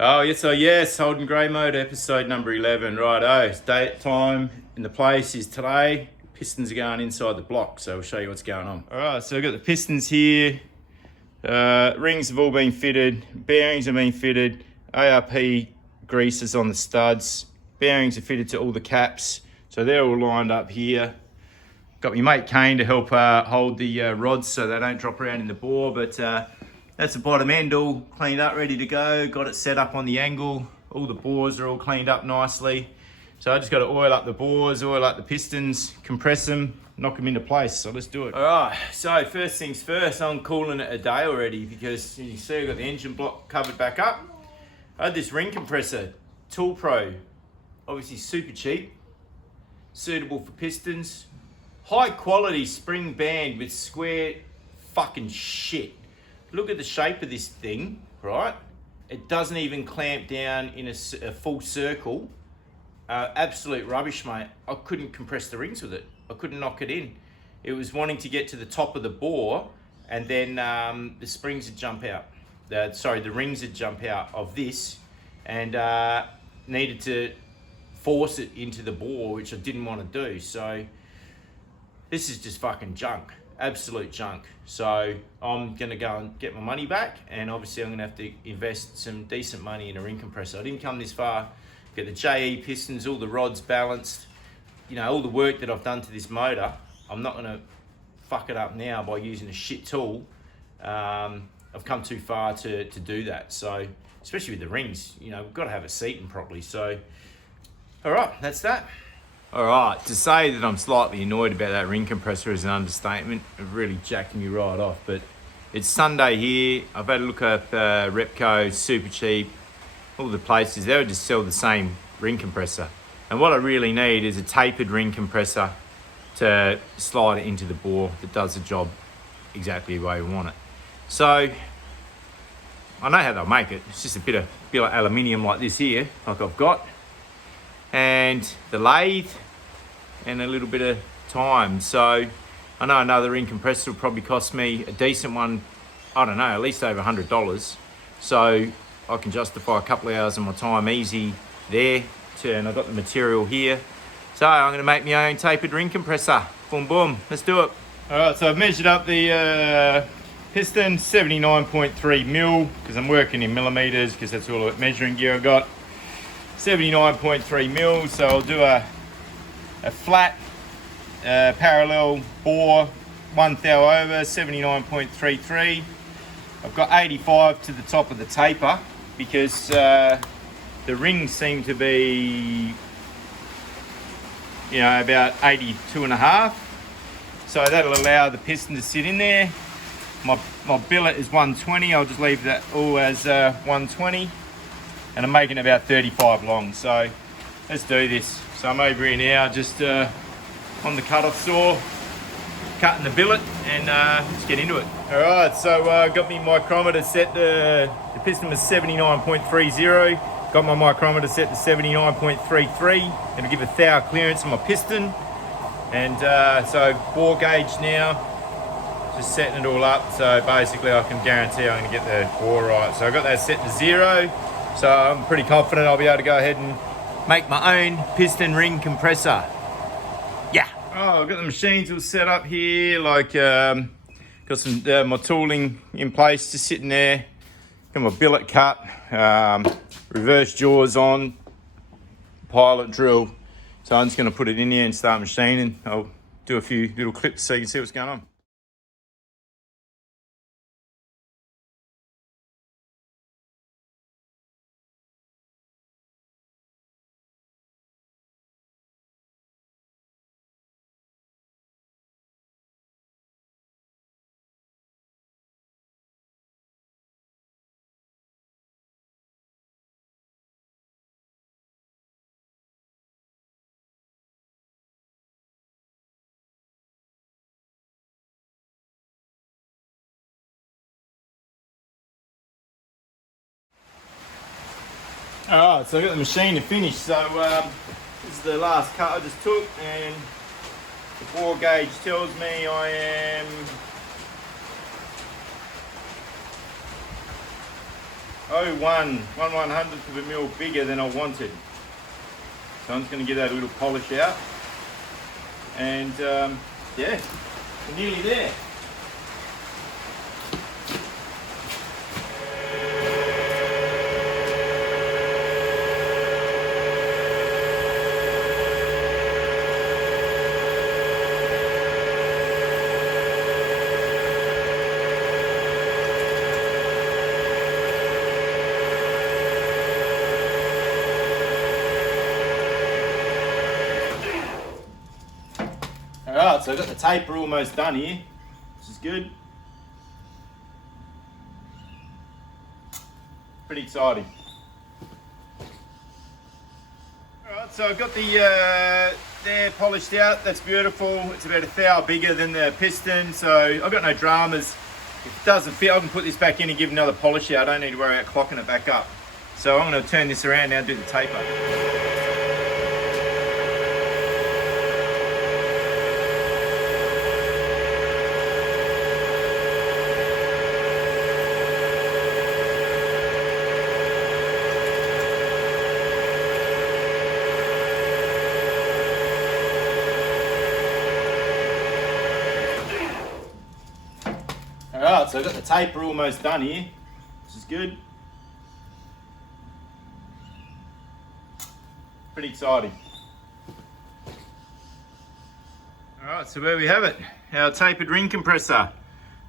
Oh, yes, Holden Grey Mode, episode number 11. Righto, date, time, and the place is today. Pistons are going inside the block, so we'll show you what's going on. Alright, so I've got the pistons here. Rings have all been fitted, bearings have been fitted, ARP greases on the studs, bearings are fitted to all the caps, so they're all lined up here. Got my mate Kane to help hold the rods so they don't drop around in the bore, but that's the bottom end all cleaned up, ready to go. Got it set up on the angle. All the bores are all cleaned up nicely. So I just got to oil up the bores, oil up the pistons, compress them, knock them into place. So let's do it. All right, so first things first, I'm calling it a day already because you can see I've got the engine block covered back up. I had this ring compressor, Tool Pro, obviously super cheap, suitable for pistons. High quality spring band with square fucking shit. Look at the shape of this thing, right? It doesn't even clamp down in a full circle. Absolute rubbish, mate. I couldn't compress the rings with it. I couldn't knock it in. It was wanting to get to the top of the bore, and then the springs would jump out. The rings would jump out of this, and needed to force it into the bore, which I didn't want to do. So this is just fucking junk. Absolute junk. So I'm gonna go and get my money back, and obviously I'm gonna have to invest some decent money in a ring compressor. I didn't come this far, get the JE pistons, all the rods balanced, you know, all the work that I've done to this motor. I'm not gonna fuck it up now by using a shit tool. I've come too far to do that. So especially with the rings, you know, we've got to have it seating properly. So all right, that's that. All right, to say that I'm slightly annoyed about that ring compressor is an understatement. It really jacked me right off, but it's Sunday here. I've had a look at Repco, super cheap, all the places. They would just sell the same ring compressor. And what I really need is a tapered ring compressor to slide it into the bore that does the job exactly the way we want it. So I know how they'll make it. It's just a bit of aluminium like this here, like I've got, and the lathe, and a little bit of time. So I know another ring compressor will probably cost me a decent one, I don't know, at least over $100. So I can justify a couple of hours of my time easy there, and I've got the material here. So I'm gonna make my own tapered ring compressor. Boom, boom, let's do it. All right, so I've measured up the piston, 79.3 mil, because I'm working in millimeters, because that's all the measuring gear I got. 79.3 mil, so I'll do a flat parallel bore, 1 thou over, 79.33. I've got 85 to the top of the taper because the rings seem to be, you know, about 82.5. So that'll allow the piston to sit in there. My billet is 120. I'll just leave that all as 120. And I'm making about 35 long. So let's do this. So I'm over here now, just on the cut-off saw, cutting the billet, and let's get into it. All right, so got my micrometer set. The piston was 79.30. Got my micrometer set to 79.33. It'll give a thou clearance on my piston. And so bore gauge now, just setting it all up. So basically I can guarantee I'm gonna get the bore right. So I got that set to 0. So I'm pretty confident I'll be able to go ahead and make my own piston ring compressor. Yeah. Oh, I've got the machines all set up here. Like, got some my tooling in place, just sitting there. Got my billet cut, reverse jaws on, pilot drill. So I'm just going to put it in here and start machining. I'll do a few little clips so you can see what's going on. Alright, so I got the machine to finish. So this is the last cut I just took, and the bore gauge tells me I am 1/100th of a mil bigger than I wanted. So I'm just going to give that a little polish out. And yeah, we're nearly there. Alright, so I've got the taper almost done here, which is good. Pretty exciting. Alright, so I've got the there polished out, that's beautiful. It's about 1 thou bigger than the piston, so I've got no dramas. If it doesn't fit, I can put this back in and give another polish out. I don't need to worry about clocking it back up. So I'm going to turn this around now and do the taper. Alright, so I've got the taper almost done here, which is good. Pretty exciting. Alright, so there we have it, our tapered ring compressor.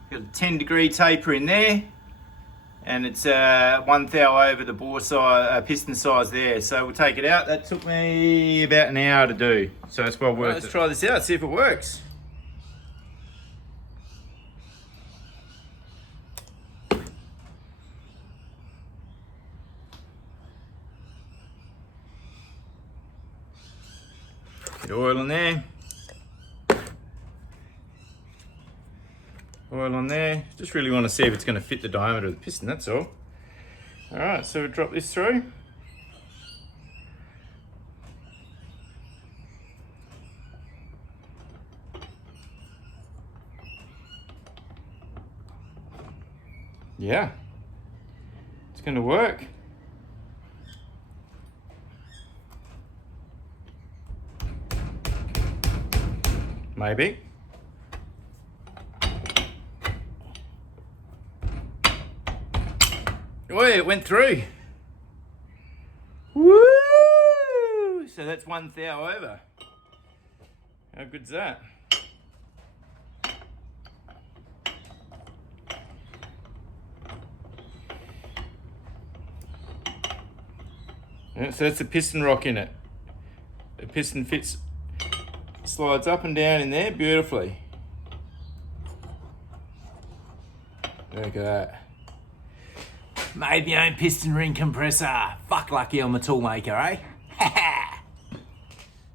Got a 10-degree taper in there, and it's 1 thou over the bore size, piston size there. So we'll take it out. That took me about an hour to do, so it's well worth it. Let's try this out, see if it works. Bit of oil on there. Oil on there. Just really want to see if it's going to fit the diameter of the piston, that's all. Alright, so we'll drop this through. Yeah. It's going to work. Maybe. Oh, it went through. Woo! So that's 1 thou over. How good's that? Yeah, so that's the piston rock in it. The piston fits, slides up and down in there beautifully. Look at that. Made my own piston ring compressor. Fuck lucky I'm a tool maker, eh?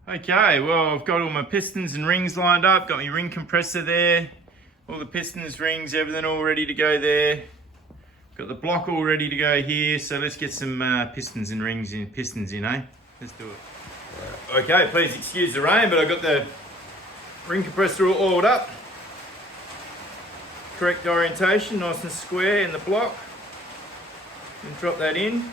Okay, well I've got all my pistons and rings lined up. Got my ring compressor there. All the pistons, rings, everything all ready to go there. Got the block all ready to go here. So let's get some pistons and rings in, eh? Let's do it. Okay, please excuse the rain, but I got the ring compressor all oiled up. Correct orientation, nice and square in the block. And drop that in.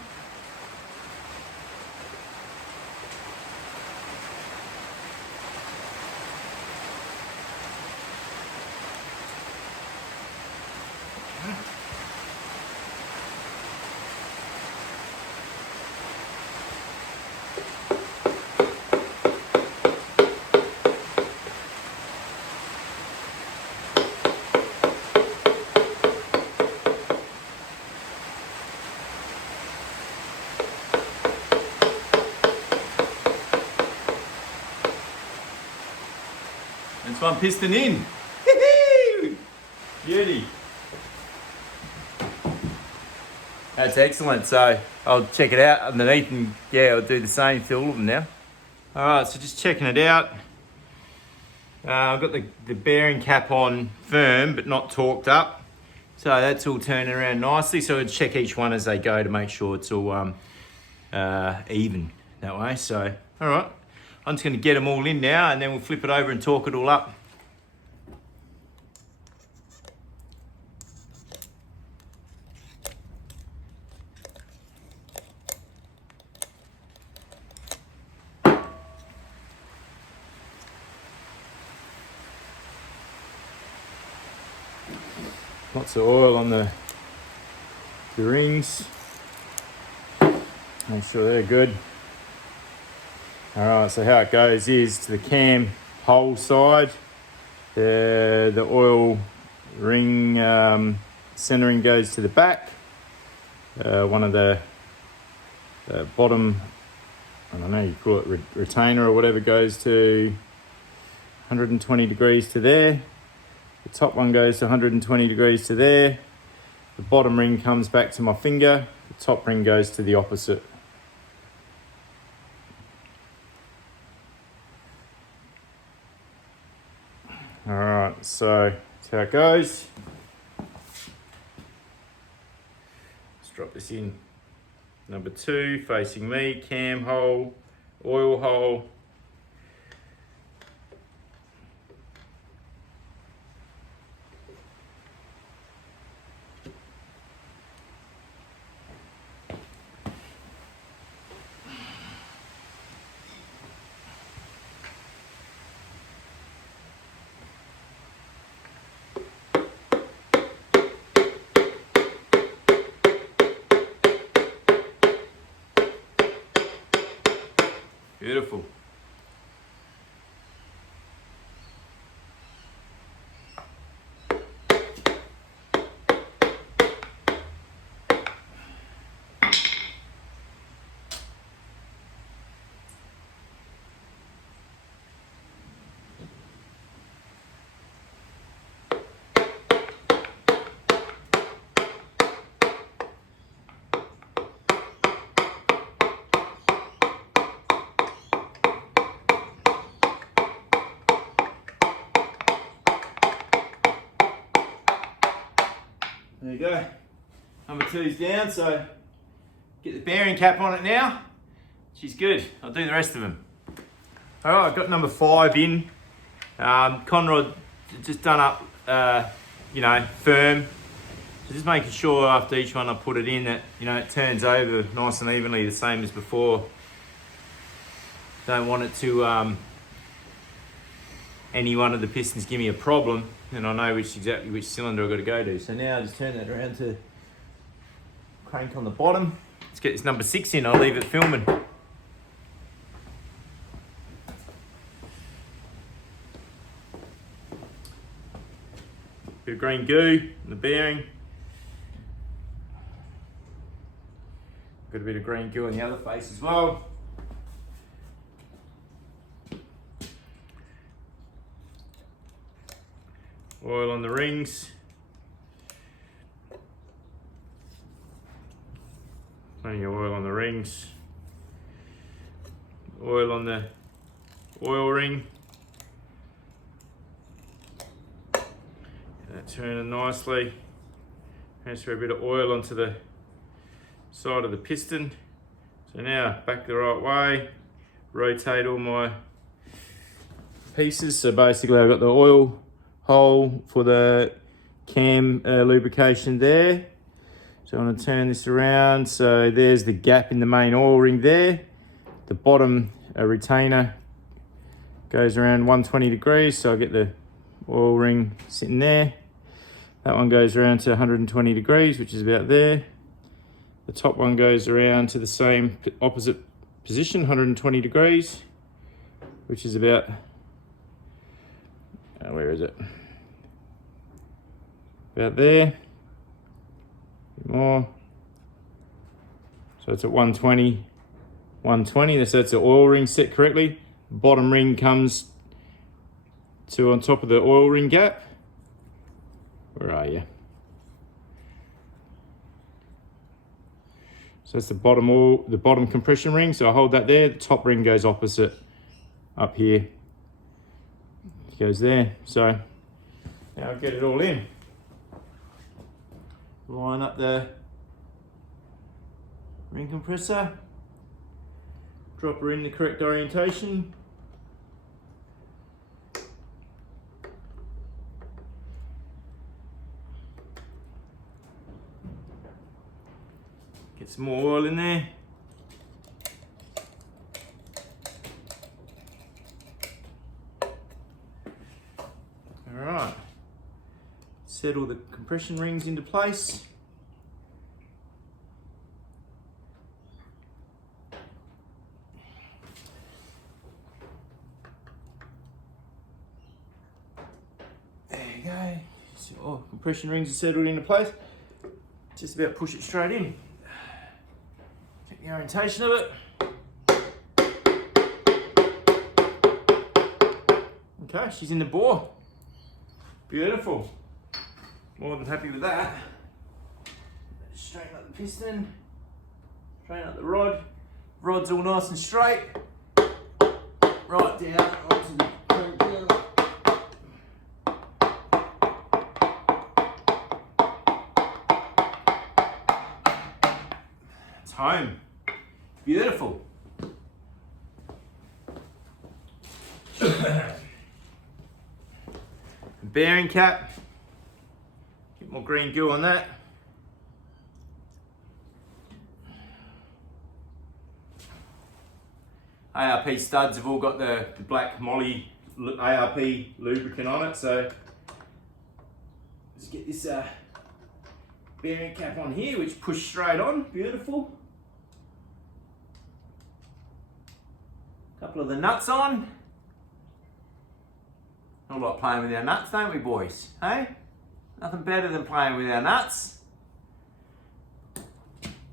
That's one piston in. Beauty. That's excellent. So I'll check it out underneath and yeah, I'll do the same for all of them now. All right, so just checking it out. I've got the bearing cap on firm, but not torqued up. So that's all turning around nicely. So I'll check each one as they go to make sure it's all even that way. So, all right. I'm just going to get them all in now and then we'll flip it over and torque it all up. Lots of oil on the rings. Make sure they're good. Alright, so how it goes is to the cam hole side, the oil ring centering goes to the back. One of the bottom, I don't know, you call it retainer or whatever, goes to 120 degrees to there. The top one goes to 120 degrees to there. The bottom ring comes back to my finger. The top ring goes to the opposite. Alright, so that's how it goes. Let's drop this in. Number 2, facing me, cam hole, oil hole. Beautiful. There you go. Number 2's down, so get the bearing cap on it now. She's good. I'll do the rest of them. All right, I've got number 5 in. Conrod just done up, firm. So just making sure after each one I put it in that, it turns over nice and evenly, the same as before. Don't want it to, any one of the pistons give me a problem, and I know exactly which cylinder I've got to go to. So now I just turn that around to crank on the bottom. Let's get this number 6 in, I'll leave it filming. Bit of green goo in the bearing. Got a bit of green goo on the other face as well. Oil on the rings. Plenty of oil on the rings. Oil on the oil ring. That turning nicely. Transfer a bit of oil onto the side of the piston. So now back the right way. Rotate all my pieces. So basically I've got the oil hole for the cam lubrication there. So I'm going to turn this around. So there's the gap in the main oil ring there. The bottom retainer goes around 120 degrees. So I get the oil ring sitting there. That one goes around to 120 degrees, which is about there. The top one goes around to the same opposite position, 120 degrees, which is about, where is it? About there. A bit more. So it's at 120, 120. So that's the oil ring set correctly. Bottom ring comes to on top of the oil ring gap. Where are you? So that's the bottom compression ring. So I hold that there. The top ring goes opposite up here. It goes there. So now I'll get it all in. Line up the ring compressor. Drop her in the correct orientation. Get some more oil in there. All right. settle the compression rings into place. There you go. So all compression rings are settled into place. Just about push it straight in. Check the orientation of it. Okay, she's in the bore. Beautiful. More than happy with that. Straighten up the piston. Straighten up the rod. Rod's all nice and straight. Right down onto the crank. It's home. Beautiful. Bearing cap. Get more green goo on that. ARP studs have all got the black moly ARP lubricant on it, so let's get this bearing cap on here, which push straight on. Beautiful. Couple of the nuts on. Not like playing with our nuts, don't we, boys? Hey? Nothing better than playing with our nuts.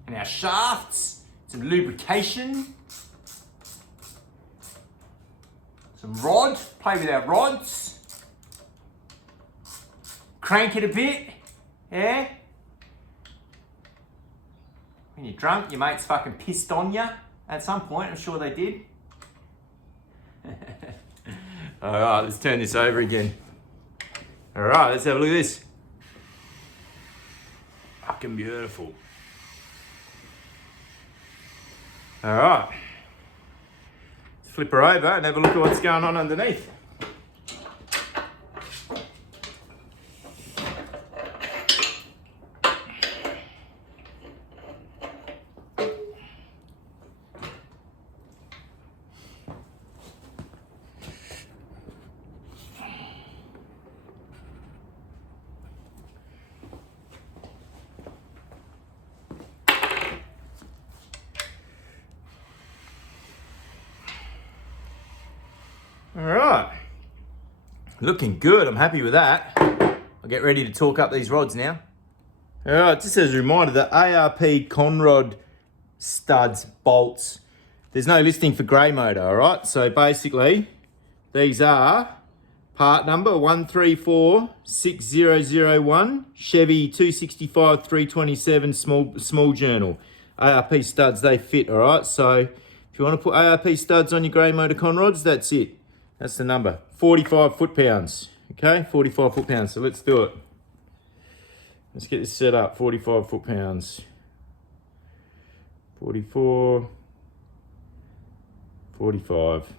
And our shafts. Some lubrication. Some rod. Play with our rods. Crank it a bit. Yeah? When you're drunk, your mates fucking pissed on you at some point. I'm sure they did. All right, let's turn this over again. All right, let's have a look at this. Fucking beautiful. All right. Let's flip her over and have a look at what's going on underneath. All right, looking good. I'm happy with that. I'll get ready to torque up these rods now. All right, just as a reminder, the ARP Conrod studs, bolts, there's no listing for grey motor, all right? So basically, these are part number 1346001, Chevy 265 327 small journal. ARP studs, they fit, all right? So if you want to put ARP studs on your grey motor Conrods, that's it. That's the number, 45 foot-pounds, okay? 45 foot-pounds, so let's do it. Let's get this set up, 45 foot-pounds. 44, 45.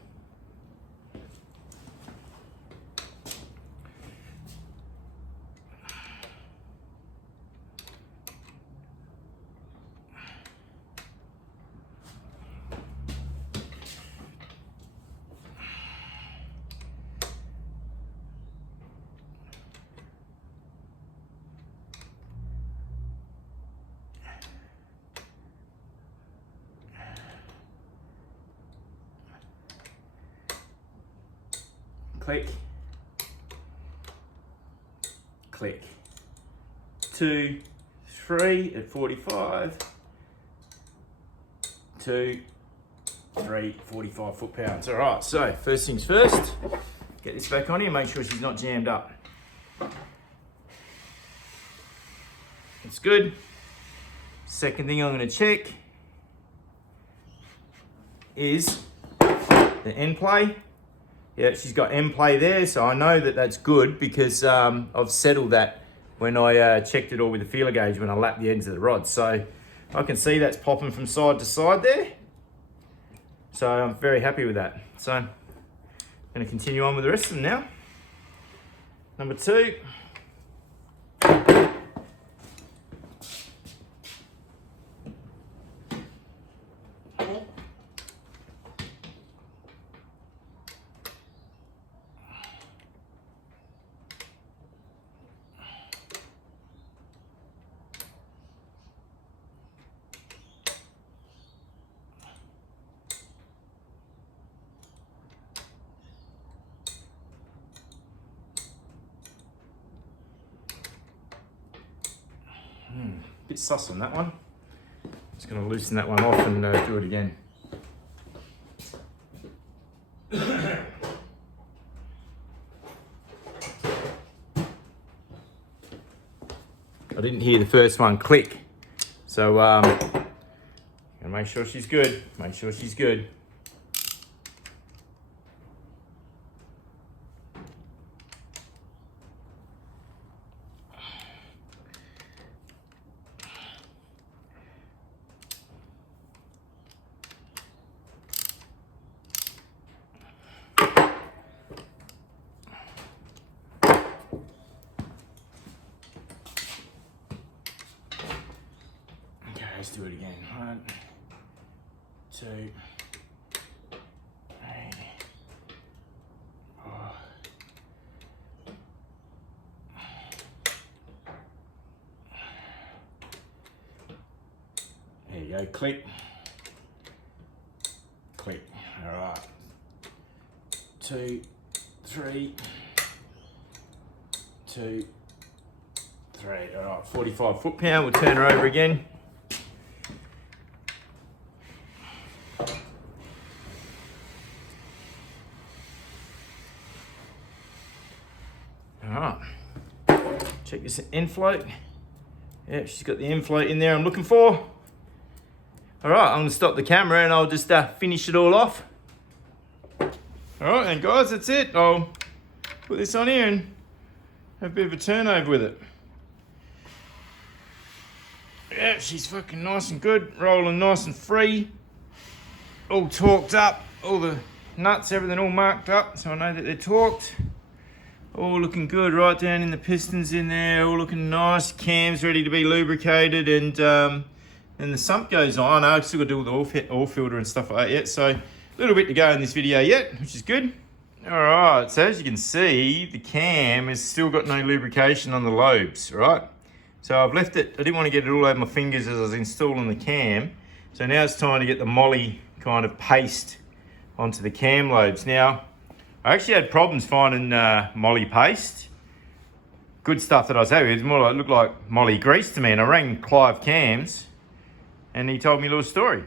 Click, click, 2, 3 at 45, 2, 3, 45 foot-pounds. All right, so first things first, get this back on here, make sure she's not jammed up. That's good. Second thing I'm gonna check is the end play. Yeah, she's got end play there, so I know that that's good because I've settled that when I checked it all with the feeler gauge when I lapped the ends of the rod. So I can see that's popping from side to side there. So I'm very happy with that. So I'm going to continue on with the rest of them now. Number 2. bit sus on that one. Just going to loosen that one off and do it again. I didn't hear the first one click, so gotta make sure she's good. Make sure she's good. Let's do it again. 1, 2, 3, 4. There you go. Click. Click. All right. 2, 3. 2, 3. All right. 45 foot-pound. We'll turn her over again. Alright, check this end float. Yeah, she's got the end float in there I'm looking for. Alright, I'm going to stop the camera and I'll just finish it all off. Alright, and guys, that's it. I'll put this on here and have a bit of a turnover with it. Yeah, she's fucking nice and good, rolling nice and free. All torqued up, all the nuts, everything all marked up, so I know that they're torqued. All looking good, right down in the pistons in there, all looking nice. Cam's ready to be lubricated, and the sump goes on. I've still got to do all the oil filter and stuff like that yet, so a little bit to go in this video yet, which is good. All right, so as you can see, the cam has still got no lubrication on the lobes, right? So I've left it, I didn't want to get it all over my fingers as I was installing the cam. So now it's time to get the moly kind of paste onto the cam lobes. Now, I actually had problems finding moly paste. Good stuff that I was having. It more like, looked like moly grease to me. And I rang Clive Cams and he told me a little story.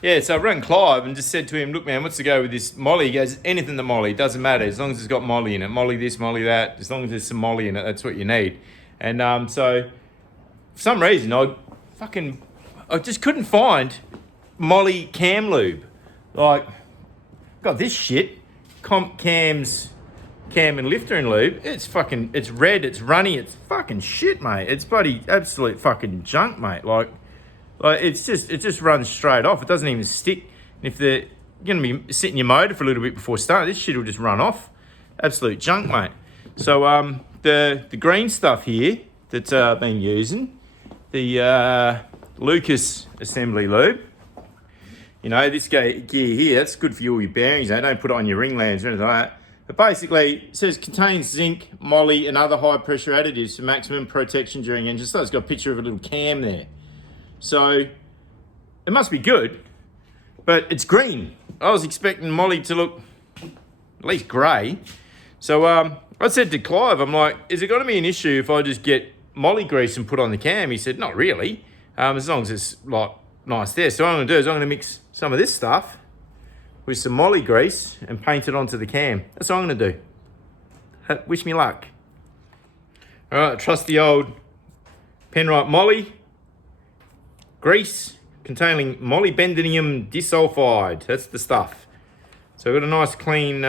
Yeah, so I rang Clive and just said to him, look man, what's the go with this moly? He goes, anything that moly, doesn't matter. As long as it's got moly in it. Moly this, moly that. As long as there's some moly in it, that's what you need. And so, for some reason, I just couldn't find moly cam lube. Like, got this shit. Cam's cam and lifter and lube, it's red, it's runny, it's fucking shit, mate. It's bloody absolute fucking junk, mate. Like it just runs straight off. It doesn't even stick. And if you're gonna be sitting your motor for a little bit before starting, this shit will just run off. Absolute junk, mate. So the green stuff here that I've been using, the Lucas assembly lube. You know, this gear here, that's good for all your bearings. Don't put it on your ring lands or anything like that. But basically, it says contains zinc, moly, and other high pressure additives for maximum protection during engine start. It's got a picture of a little cam there. So, it must be good, but it's green. I was expecting moly to look at least grey. So, I said to Clive, I'm like, is it going to be an issue if I just get moly grease and put on the cam? He said, not really, as long as it's like nice there. So what I'm going to do is I'm going to mix some of this stuff with some moly grease and paint it onto the cam. That's what I'm going to do. Wish me luck. All right, trusty old Penrite moly grease containing molybdenum disulfide. That's the stuff. So I've got a nice clean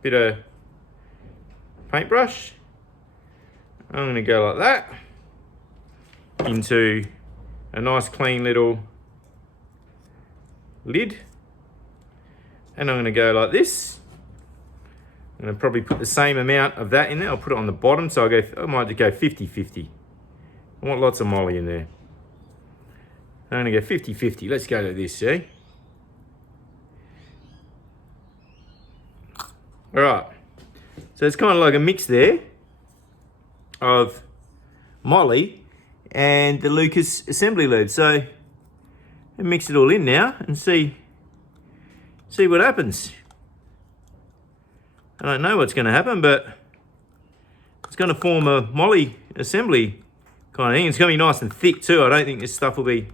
bit of paintbrush. I'm going to go like that into a nice clean little lid, and I'm going to go like this. I'm going to probably put the same amount of that in there. I'll put it on the bottom, so I might just go 50-50. I want lots of moly in there. I'm going to go 50-50. Let's go to this, see? All right. So it's kind of like a mix there of moly and the Lucas assembly lube. So and mix it all in now and see what happens. I don't know what's going to happen, but it's going to form a moly assembly kind of thing. It's going to be nice and thick too. I don't think this stuff will be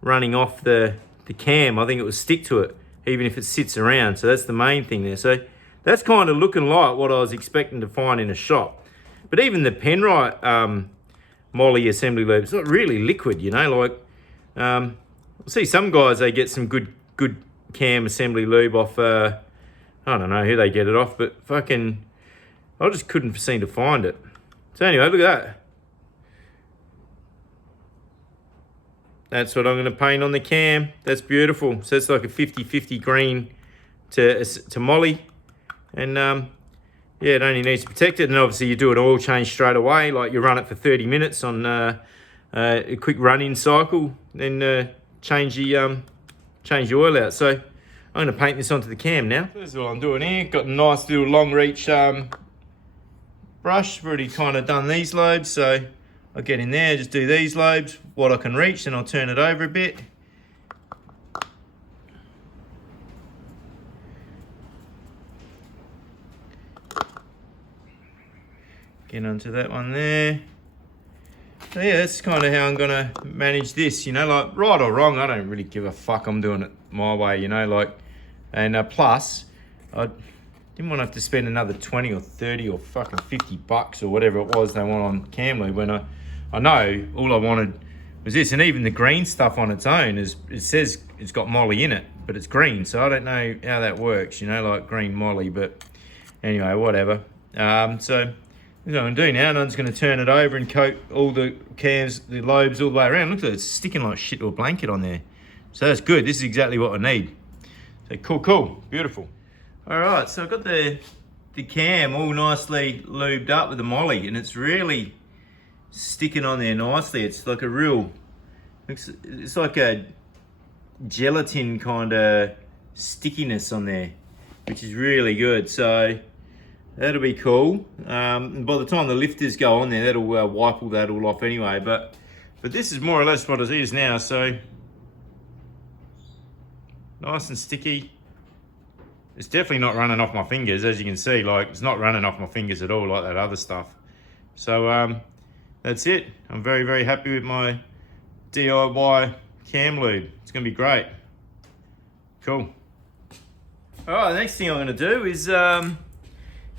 running off the cam. I think it will stick to it, even if it sits around. So that's the main thing there. So that's kind of looking like what I was expecting to find in a shop. But even the Penrite Molly assembly lube, it's not really liquid, you know. Like, I see some guys, they get some good cam assembly lube off, I don't know who they get it off, but fucking, I just couldn't seem to find it. So anyway, look at that. That's what I'm going to paint on the cam. That's beautiful. So it's like a 50-50 green to molly. And yeah, it only needs to protect it. And obviously you do an oil change straight away. Like you run it for 30 minutes on a quick run-in cycle. Then change the oil out. So I'm going to paint this onto the cam now. This is what I'm doing here. Got a nice little long reach brush. Already kind of done these lobes. So I'll get in there, just do these lobes, what I can reach, and I'll turn it over a bit. Get onto that one there. So yeah, that's kind of how I'm gonna manage this, you know, like right or wrong, I don't really give a fuck. I'm doing it my way, you know, like, and plus, I didn't want to have to spend another 20 or 30 or fucking 50 bucks or whatever it was they want on cam lube when I know all I wanted was this. And even the green stuff on its own, it says it's got molly in it, but it's green. So I don't know how that works, you know, like green molly, but anyway, whatever. So this is what I'm going to do now, and I'm just going to turn it over and coat all the cams, the lobes all the way around. Look at it, it's sticking like shit to a blanket on there. So that's good. This is exactly what I need. So cool, beautiful. All right, so I've got the cam all nicely lubed up with the molly, and it's really sticking on there nicely. It's like a real, it's like a gelatin kind of stickiness on there, which is really good. So that'll be cool. And by the time the lifters go on there, that'll wipe all that all off anyway. But this is more or less what it is now. So nice and sticky. It's definitely not running off my fingers, as you can see. Like, it's not running off my fingers at all like that other stuff. So that's it. I'm very, very happy with my DIY cam lube. It's gonna be great. Cool. All right, the next thing I'm gonna do is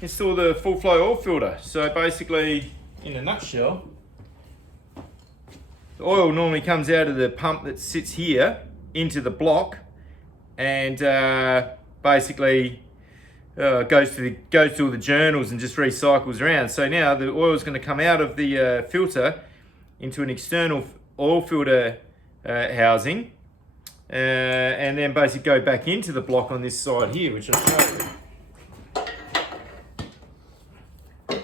install the full flow oil filter. So basically, in a nutshell, the oil normally comes out of the pump that sits here into the block, and basically goes to all the journals and just recycles around. So now the oil is going to come out of the filter into an external oil filter housing, and then basically go back into the block on this side here, which I'll show you.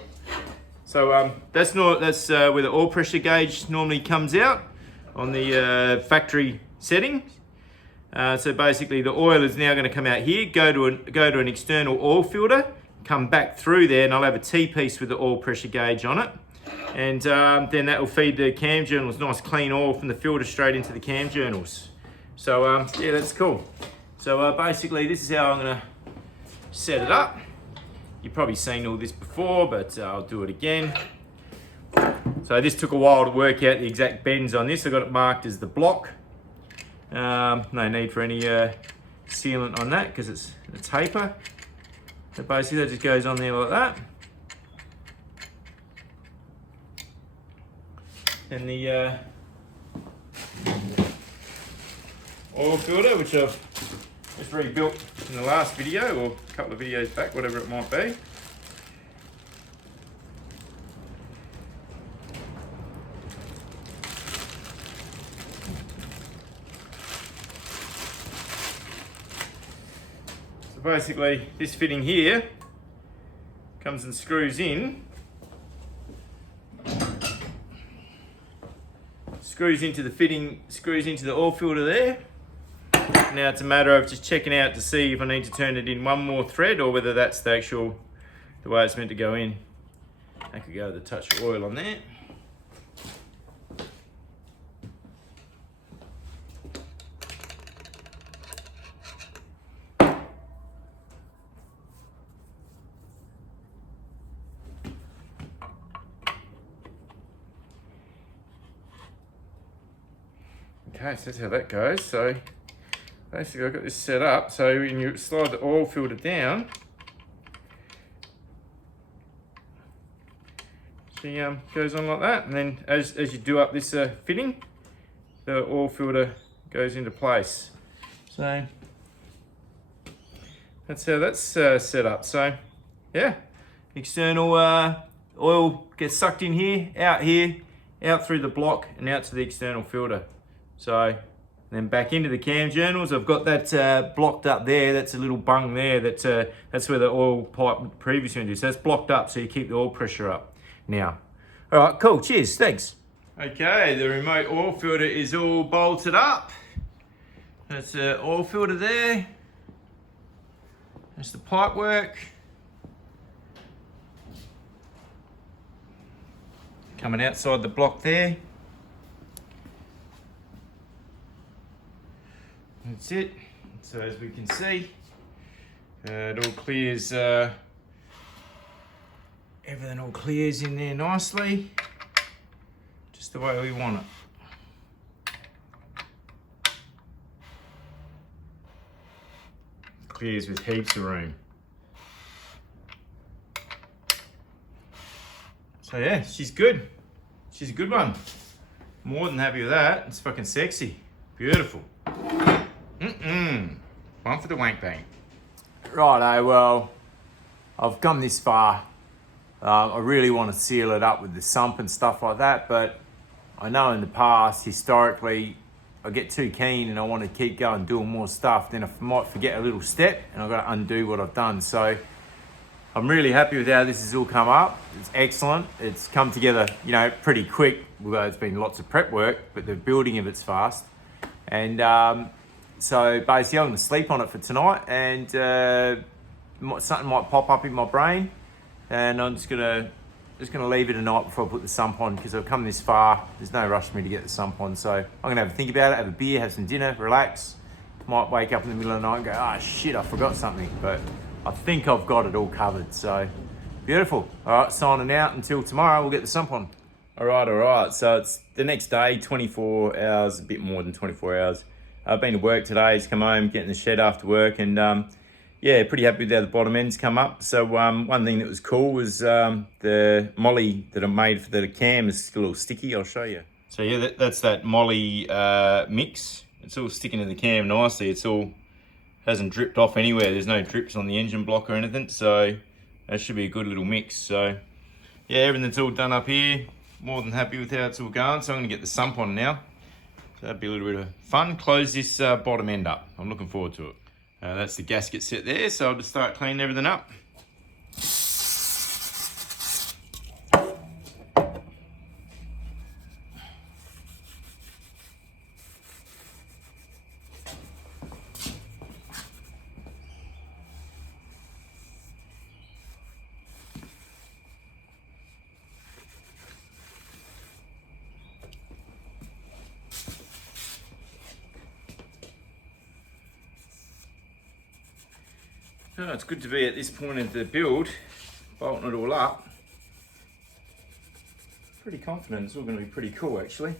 So that's where the oil pressure gauge normally comes out on the factory settings. So basically the oil is now going to come out here, go to an external oil filter, come back through there, and I'll have a T-piece with the oil pressure gauge on it. And then that will feed the cam journals nice clean oil from the filter straight into the cam journals. So yeah, that's cool. So basically this is how I'm going to set it up. You've probably seen all this before, but I'll do it again. So this took a while to work out the exact bends on this. I got it marked as the block. No need for any sealant on that because it's a taper. So basically that just goes on there like that. And the oil filter, which I've just rebuilt in the last video or a couple of videos back, whatever it might be. Basically, this fitting here comes and screws in, screws into the fitting, screws into the oil filter there. Now it's a matter of just checking out to see if I need to turn it in one more thread or whether that's the way it's meant to go in. I could go with a touch of oil on there. Okay, so that's how that goes. So basically I've got this set up. So when you slide the oil filter down, she goes on like that. And then as you do up this fitting, the oil filter goes into place. So that's how that's set up. So yeah, external oil gets sucked in here, out through the block and out to the external filter. So then back into the cam journals. I've got that blocked up there. That's a little bung there. That's where the oil pipe previously went to. So that's blocked up so you keep the oil pressure up now. All right, cool, cheers, thanks. Okay, the remote oil filter is all bolted up. That's the oil filter there. That's the pipe work. Coming outside the block there. That's it. So as we can see, it all clears, everything all clears in there nicely, just the way we want it. Clears with heaps of room. So yeah, she's good. She's a good one. More than happy with that. It's fucking sexy. Beautiful. One for the wank bang. Righto, well, I've come this far. I really want to seal it up with the sump and stuff like that, but I know in the past, historically, I get too keen and I want to keep going doing more stuff, then I might forget a little step and I've got to undo what I've done. So I'm really happy with how this has all come up. It's excellent. It's come together, you know, pretty quick, although it's been lots of prep work, but the building of it's fast. And so basically I'm going to sleep on it for tonight, and something might pop up in my brain, and I'm just gonna leave it a night before I put the sump on, because I've come this far. There's no rush for me to get the sump on, so I'm gonna have a think about it, have a beer, have some dinner, relax. Might wake up in the middle of the night and go, ah, shit, I forgot something, but I think I've got it all covered. So beautiful. All right, signing out until tomorrow. We'll get the sump on. All right. So it's the next day, 24 hours, a bit more than 24 hours. I've been to work today, just come home, get in the shed after work, and yeah, pretty happy with how the bottom ends come up. So one thing that was cool was the molly that I made for the cam is still a little sticky. I'll show you. So yeah, that's that molly mix. It's all sticking to the cam nicely. It's all hasn't dripped off anywhere. There's no drips on the engine block or anything. So that should be a good little mix. So yeah, everything's all done up here. More than happy with how it's all going. So I'm gonna get the sump on now. So that'd be a little bit of fun. Close this bottom end up. I'm looking forward to it. That's the gasket set there, so I'll just start cleaning everything up. Oh, it's good to be at this point of the build, bolting it all up. Pretty confident it's all going to be pretty cool, actually.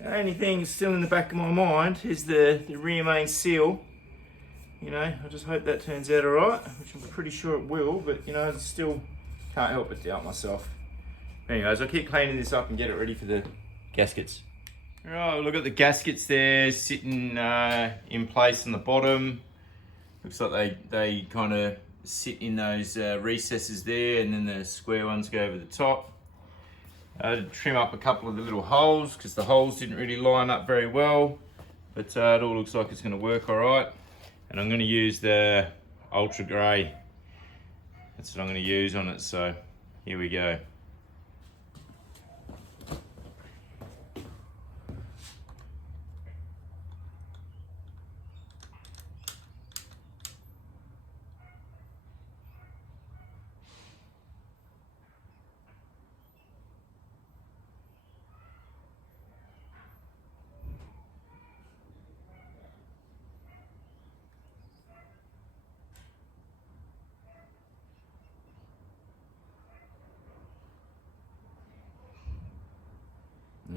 The only thing still in the back of my mind is the rear main seal. You know, I just hope that turns out alright, which I'm pretty sure it will, but you know, I still can't help but doubt myself. Anyways, I'll keep cleaning this up and get it ready for the gaskets. Alright, look at the gaskets there sitting in place on the bottom. Looks like they kind of sit in those recesses there, and then the square ones go over the top. Trim up a couple of the little holes because the holes didn't really line up very well, but it all looks like it's going to work all right. And I'm going to use the ultra grey. That's what I'm going to use on it. So here we go.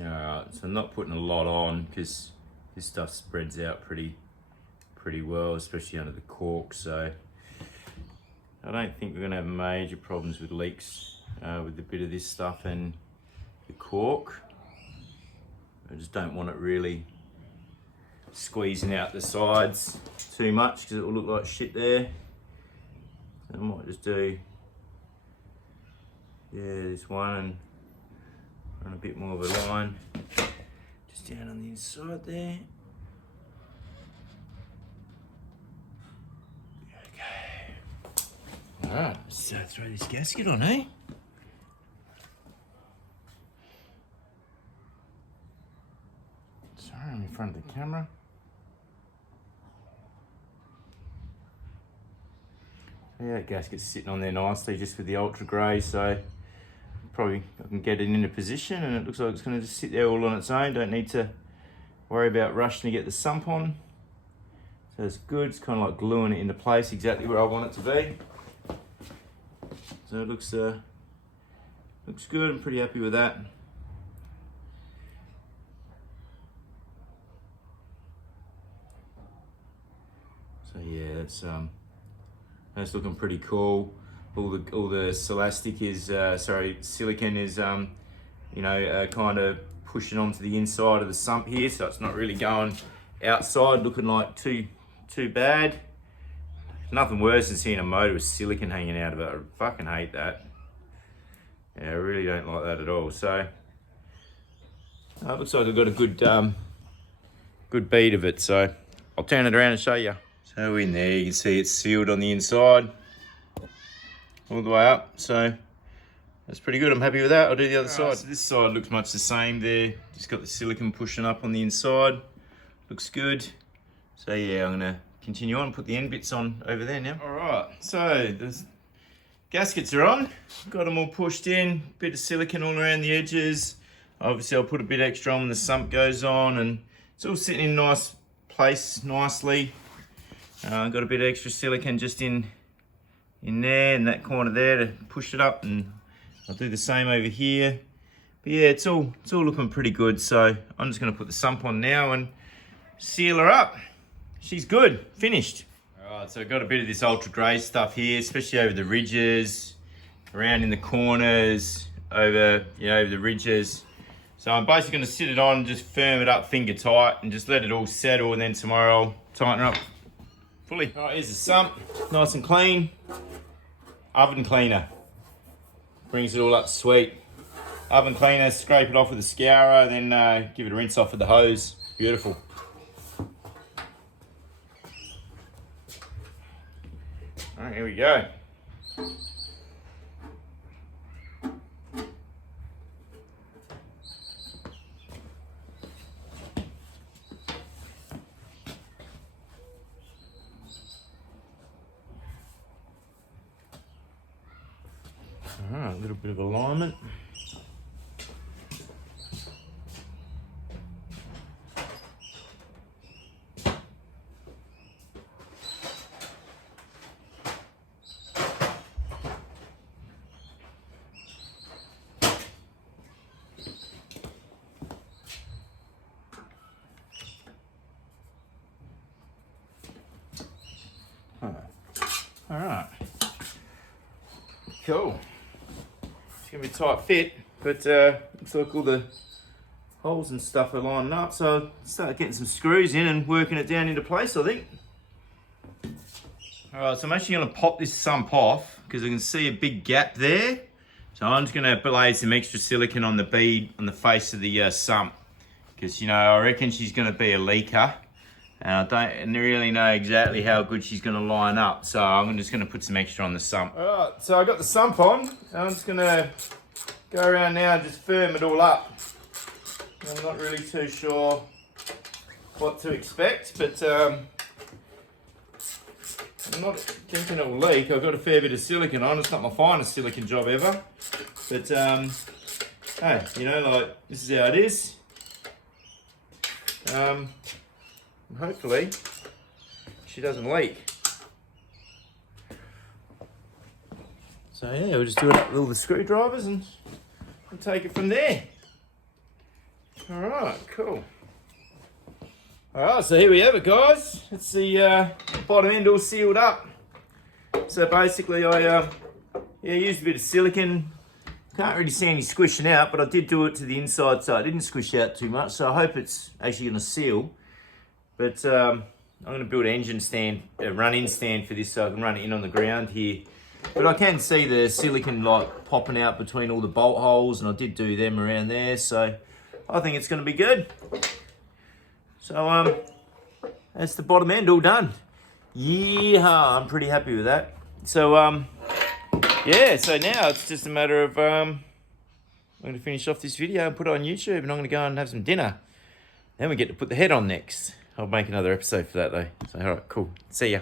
Alright, so I'm not putting a lot on because this stuff spreads out pretty well, especially under the cork. So I don't think we're gonna have major problems with leaks with a bit of this stuff and the cork. I just don't want it really squeezing out the sides too much because it will look like shit there. So I might just do, this one and run a bit more of a line just down on the inside there. Okay. Alright, so throw this gasket on, eh? Sorry, I'm in front of the camera. Yeah, that gasket's sitting on there nicely just with the ultra grey, so probably I can get it into position and it looks like it's going to just sit there all on its own. Don't need to worry about rushing to get the sump on. So it's good, it's kind of like gluing it into place exactly where I want it to be. So it looks good, I'm pretty happy with that. So yeah, that's looking pretty cool. All the silicon is kind of pushing onto the inside of the sump here, so it's not really going outside looking like too bad. Nothing worse than seeing a motor with silicon hanging out of it. I fucking hate that. Yeah, I really don't like that at all. So it looks like I've got a good bead of it. So I'll turn it around and show you. So in there you can see it's sealed on the inside all the way up, so that's pretty good. I'm happy with that. I'll do the other side. So this side looks much the same there, just got the silicone pushing up on the inside. Looks good. So yeah, I'm gonna continue on, put the end bits on over there now. All right, so the gaskets are on, got them all pushed in, bit of silicone all around the edges. Obviously I'll put a bit extra on when the sump goes on, and it's all sitting in a nice place nicely. Got a bit of extra silicone just in there, in that corner there, to push it up, and I'll do the same over here. But yeah, it's all looking pretty good. So I'm just going to put the sump on now and seal her up. She's good, finished. All right, so I've got a bit of this ultra grey stuff here, especially over the ridges, around in the corners, over the ridges. So I'm basically going to sit it on and just firm it up finger tight and just let it all settle, and then tomorrow I'll tighten her up fully. All right, here's the sump, nice and clean. Oven cleaner, brings it all up sweet. Oven cleaner, scrape it off with a scourer, then give it a rinse off with the hose. Beautiful. All right, here we go. Alright, a little bit of alignment. Alright. Cool. It's gonna be a tight fit, but looks like all the holes and stuff are lining up, so I'll start getting some screws in and working it down into place, I think. Alright, so I'm actually gonna pop this sump off because I can see a big gap there. So I'm just gonna lay some extra silicone on the bead on the face of the sump, because I reckon she's gonna be a leaker. And I don't really know exactly how good she's going to line up, so I'm just going to put some extra on the sump. Alright, so I got the sump on. I'm just going to go around now and just firm it all up. I'm not really too sure what to expect, but I'm not thinking it will leak. I've got a fair bit of silicone on. It's not my finest silicone job ever, but hey, this is how it is. Hopefully she doesn't leak. So yeah, we'll just do it up with all the screwdrivers and take it from there. All right, cool. Alright, so here we have it, guys. It's the bottom end all sealed up. So basically I used a bit of silicone. Can't really see any squishing out, but I did do it to the inside so it didn't squish out too much. So I hope it's actually going to seal. But I'm going to build an engine stand, a run-in stand for this so I can run it in on the ground here. But I can see the silicone like popping out between all the bolt holes, and I did do them around there. So I think it's going to be good. So that's the bottom end all done. Yeehaw, I'm pretty happy with that. So yeah, so now it's just a matter of I'm going to finish off this video and put it on YouTube, and I'm going to go and have some dinner. Then we get to put the head on next. I'll make another episode for that though. So alright, cool. See ya.